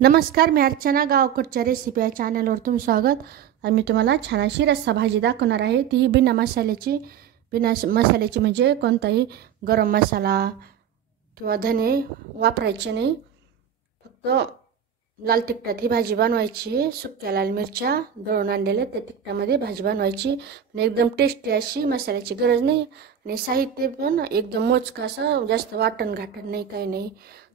नमस्कार, मी अर्चना. गावकडच्या रेसिपी या चॅनलवर तुमचं स्वागत. आणि मी तुम्हाला छान अशी रस्सा भाजी दाखवणार आहे. ती बिना मसाल्याची म्हणजे कोणताही गरम मसाला किंवा धने वापरायचे नाही. फक्त लाल तिखटात ही भाजी बनवायची. सुक्या लाल मिरच्या दळून आणलेल्या त्या तिखटामध्ये भाजी बनवायची. आणि एकदम टेस्टी अशी, मसाल्याची गरज नाही. आणि साहित्य पण एकदम मोजकं असं, जास्त वाटण घाटण नाही, काही नाही.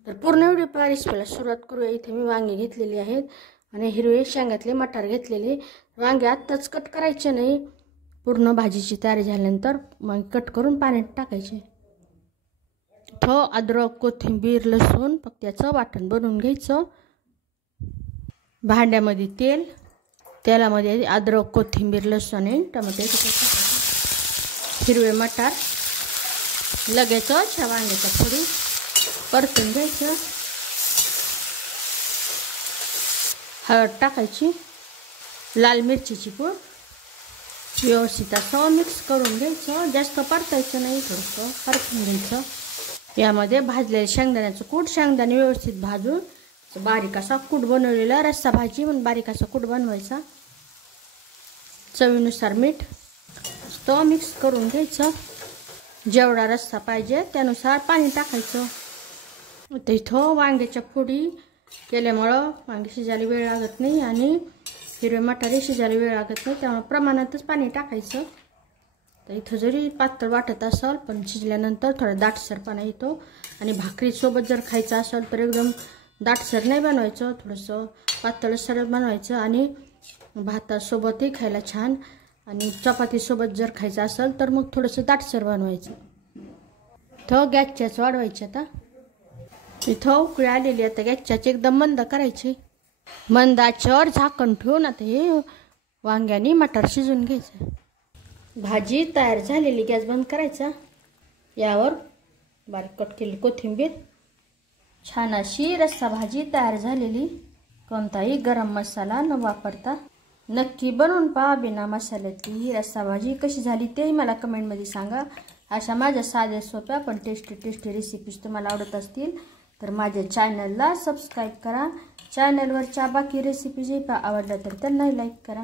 तर पूर्ण व्हिडिओ रेसिपीला सुरुवात करूया. इथे मी वांगी घेतलेली आहेत आणि हिरवे शेंगातले मटार घेतलेले. वांगे आत्ताच कट करायचे नाही, पूर्ण भाजीची तयारी झाल्यानंतर मग कट करून पाण्यात टाकायचे. अद्रक, कोथिंबीर, लसूण फक्त याचं वाटण बनवून घ्यायचं. भांड्यामध्ये तेलामध्ये अद्रक, कोथिंबीर, लसूण आणि टमाटे, हिरवे मटार लगेच वांग्याच्या फोडी परतून घ्यायचं. हळद टाकायची, लाल मिरचीची पूड व्यवस्थित असं मिक्स करून घ्यायचं. जास्त परतायचं नाही, थोडंसं परतून घ्यायचं. यामध्ये भाजलेले शेंगदाण्याचं कूट, शेंगदाणे व्यवस्थित भाजून बारीक असा कूट बनवलेला. रस्सा भाजी म्हणून बारीक असा कूट बनवायचा. चवीनुसार मीठ तो मिक्स करून घ्यायचं. जेवढा रस्सा पाहिजे त्यानुसार पाणी टाकायचं. तर इथं वांग्याच्या फोडी केल्यामुळं वांगे शिजायला वेळ लागत नाही आणि हिरवे मटारे शिजायला वेळ लागत नाही, त्यामुळे प्रमाणातच पाणी टाकायचं. तर इथं जरी पातळ वाटत असेल पण शिजल्यानंतर थोडा दाटसरपणा येतो. आणि भाकरीसोबत जर खायचं असेल तर एकदम दाटसर नाही बनवायचं, थोडंसं पातळसर बनवायचं. आणि भातासोबतही खायला छान. आणि चपातीसोबत जर खायचं असेल तर मग थोडंसं दाटसर बनवायचं. तर गॅसच्याच वाढवायचे. आता इथं उकळी आलेली. आता गॅसच्याची एकदम मंद करायची. मंद आचेवर झाकण ठेवून आता हे वांग्यानी मटार शिजून घ्यायचं. भाजी तयार झालेली. गॅस बंद करायचा. यावर बारीक कट केली कोथिंबीर. छान अशी रस्सा भाजी तयार झालेली. कोणताही गरम मसाला न वापरता नक्की बनवून पहा बिना मसाल्यातली ही रस्सा भाजी. कशी झाली तेही मला कमेंटमध्ये सांगा. अशा माझ्या साध्या सोप्या पण टेस्टी रेसिपीज तुम्हाला आवडत असतील तर माझ्या चॅनलला सबस्क्राईब करा. चॅनलवरच्या बाकी रेसिपीजही आवडल्या तर त्यांनाही लाईक करा.